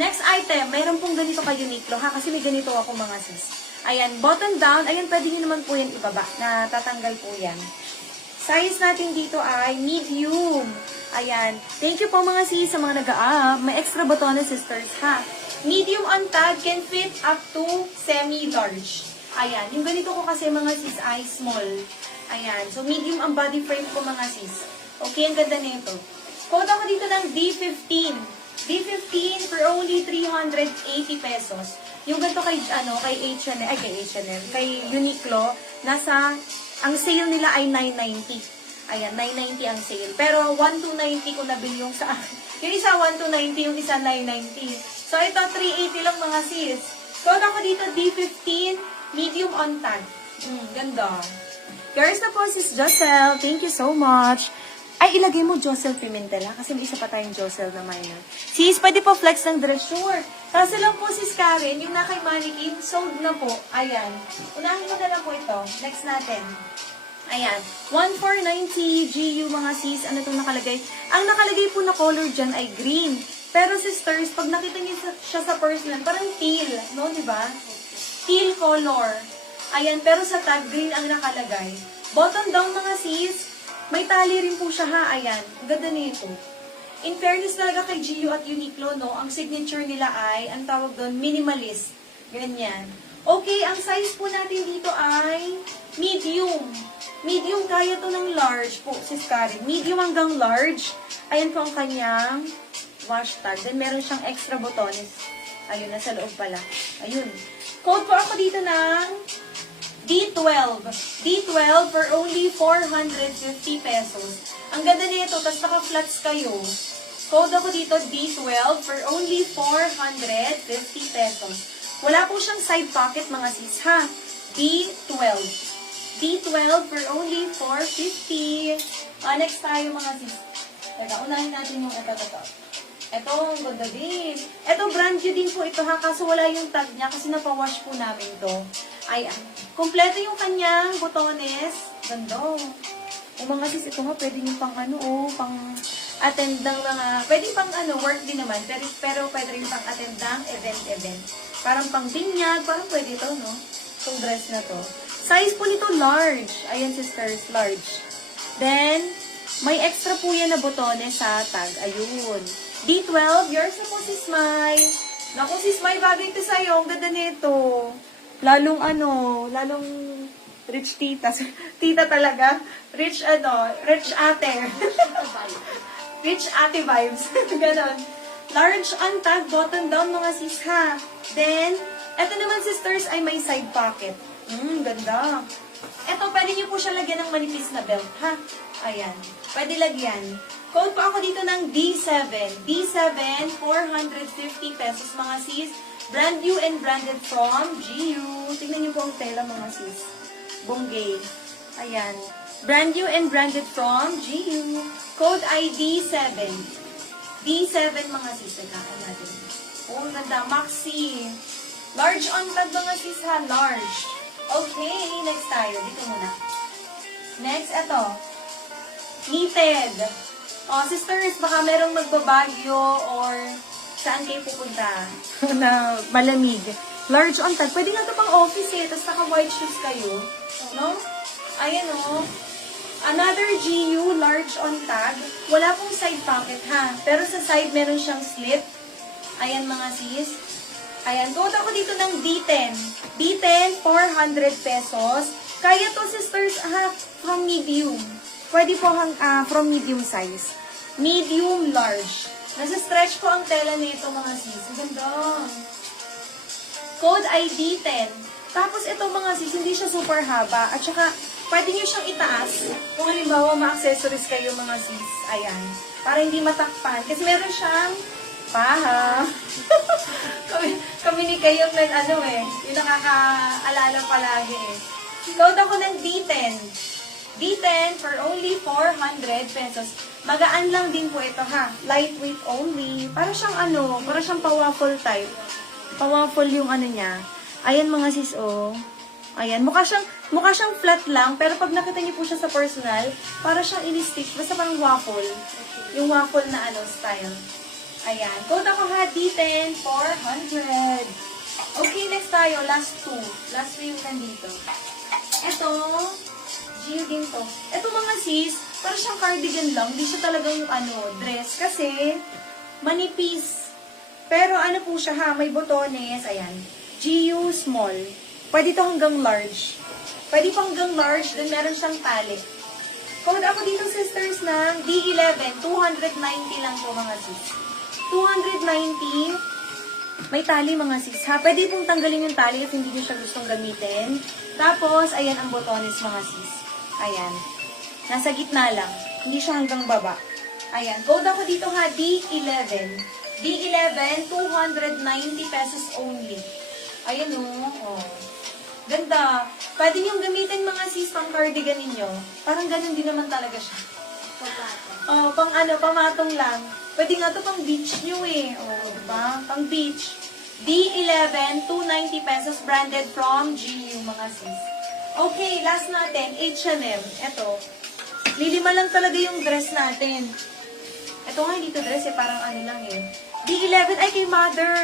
Next item, mayroon pong ganito kay Uniqlo ha, kasi may ganito ako mga sis. Ayan, button down, ayan, pwede nyo naman po yan ibaba, natatanggal po yan. Size natin dito ay medium. Ayan, thank you po mga sis sa mga nag-a-up. May extra botones sisters ha. Medium on tag can fit up to semi-large. Ayan, yung ganito ko kasi mga sis ay small. Ayan, so medium ang body frame ko mga sis. Okay, ang ganda nito. Quote ako dito ng D15. D15 for only 380 pesos. Yung ganito kay, kay H&M, kay Uniqlo, ang sale nila ay 990. Ayan, 990 ang sale. Pero 1290 ko nabili yung sa akin. Yung isa 1290, yung isa 990. So ito 380 lang mga sis. Code ako dito D15, medium on tag. Ganda. Yours na po sis Jocel. Thank you so much. Ay, ilagay mo Jocel Pimentel ha, kasi may isa pa tayong Jocel na minor. Sis, pwede po flex ng dress, sure. Kaso lang po sis Karen, yung na kay mannequin, sold na po. Ayan. Unahin mo na lang po ito. Next natin. Ayan. 1490 GU mga sis. Ano itong nakalagay? Ang nakalagay po na color dyan ay green. Pero sisters, pag nakita niyo siya sa personal, parang teal. No, di ba? Teal color. Ayan, pero sa tag, green ang nakalagay. Bottom down mga sis. May tali rin po siya ha, ayan. Ang ganda nito. In fairness talaga kay GU at Uniqlo, no, ang signature nila ay, ang tawag doon, minimalist. Ganyan. Okay, ang size po natin dito ay medium. Medium, kaya to ng large po, sis Karen. Medium hanggang large. Ayan po ang kanyang wash tag. Then meron siyang extra botones. Ayun, nasa loob pala. Ayun. Code po ako dito ng D12. D12 for only 450 pesos. Ang ganda nito, tapos naka-flats kayo. Code ako dito, D12 for only 450 pesos. Wala po siyang side pocket mga sis, ha? D12. D12 for only 450. Next tayo mga sis. Teka, unahin natin yung ito. Ito, ang ganda din. Ito, brand new din po ito ha, kaso wala yung tag niya kasi napawash po namin to. Ayan. Kompleto yung kanyang botones. Ganda. O mga sis, ito nga, pwede nyo pang pang attend ng mga, pwede pang work din naman, pero pwede rin pang attend ng event. Parang pang binyag, parang pwede ito, no? Itong dress na to. Size po nito, large. Ayan, sisters, large. Then, may extra po yan na botones sa tag. Ayun. D12, yours na po si Smile. Naku, si Smile, bagay ito sa'yo. Ang ganda nito. Lalong rich tita. Tita talaga. Rich ate. Rich ate vibes. Ganon. Large on tag, bottom down mga sis ha. Then, eto naman sisters ay may side pocket. Ganda. Eto, pwede nyo po siya lagyan ng manipis na belt ha. Ayan. Pwede lagyan. Code po ako dito ng D7. D7, 450 pesos mga sis. Brand new and branded from GU. Tingnan niyo po ang tela mga sis. Bonggay. Ayan. Brand new and branded from GU. Code ID 7. D7 mga sis. Nakakan natin. Oh, ganda. Maxi. Large on tag mga sis ha. Large. Okay. Next tayo. Dito muna. Next, ito. Knitted. Sisters, baka merong magbabagyo or saan kayo pupunta na malamig. Large on tag. Pwede nga ito pang office eh. Tapos naka-white shoes kayo. No? Ayan o. Another GU, large on tag. Wala pong side pocket ha. Pero sa side meron siyang slit. Ayan mga sis. Ayan. Quote ako dito ng D10. D10, 400 pesos. Kaya to sisters ha, from medium. Pwede po from medium size. Medium, large. Nasa-stretch po ang tela nito mga sis. Ganda. Code ID 10. Tapos ito mga sis, hindi siya super haba. At saka, pwede nyo siyang itaas. Kung halimbawa, ma-accessories kayo mga sis. Ayan. Para hindi matakpan. Kasi meron siyang paha. Kami ni kayong yung nakakaalala palagi eh. Code ako ng D10. D10 for only 400 pesos. Magaan lang din po ito ha. Lightweight only. Para siyang para siyang pa-waffle type. Pa-waffle yung niya. Ayan mga sis, oh. Ayan, mukha siyang flat lang, pero pag nakita niyo po siya sa personal, para siyang ini-stitch, basta parang waffle. Yung waffle na style. Ayan. Code ako ha, D10, 400. Okay, next tayo, last two. Last two yung nandito. Ito, Gio din to. Ito mga sis, para siyang cardigan lang, di siya talagang dress, kasi manipis. Pero ano po siya ha, may botones, ayan. GU small. Pwede to hanggang large. Pwede pa hanggang large, then meron siyang tali. Code ako dito, sisters, ng D11. 290 lang po, mga sis. 290. May tali, mga sis, ha? Pwede pong tanggalin yung tali if hindi nyo siya gustong gamitin. Tapos, ayan ang botones, mga sis. Ayan. Nasa gitna lang. Hindi siya hanggang baba. Ayan. Code ako dito, ha? D11. D11, 290 pesos only. Ayan, oh. Ganda. Pwede niyong gamitin mga sis pang cardigan ninyo. Parang ganun din naman talaga siya. Oh, pamatong lang. Pwede nga to pang beach nyo eh. Oh, diba? Pang beach. D11, 290 pesos branded from GU mga sis. Okay, last natin, H&M. Ito. Lilima lang talaga yung dress natin. Ito nga, hindi to dress eh. Parang lang eh. D11, ay kay mother.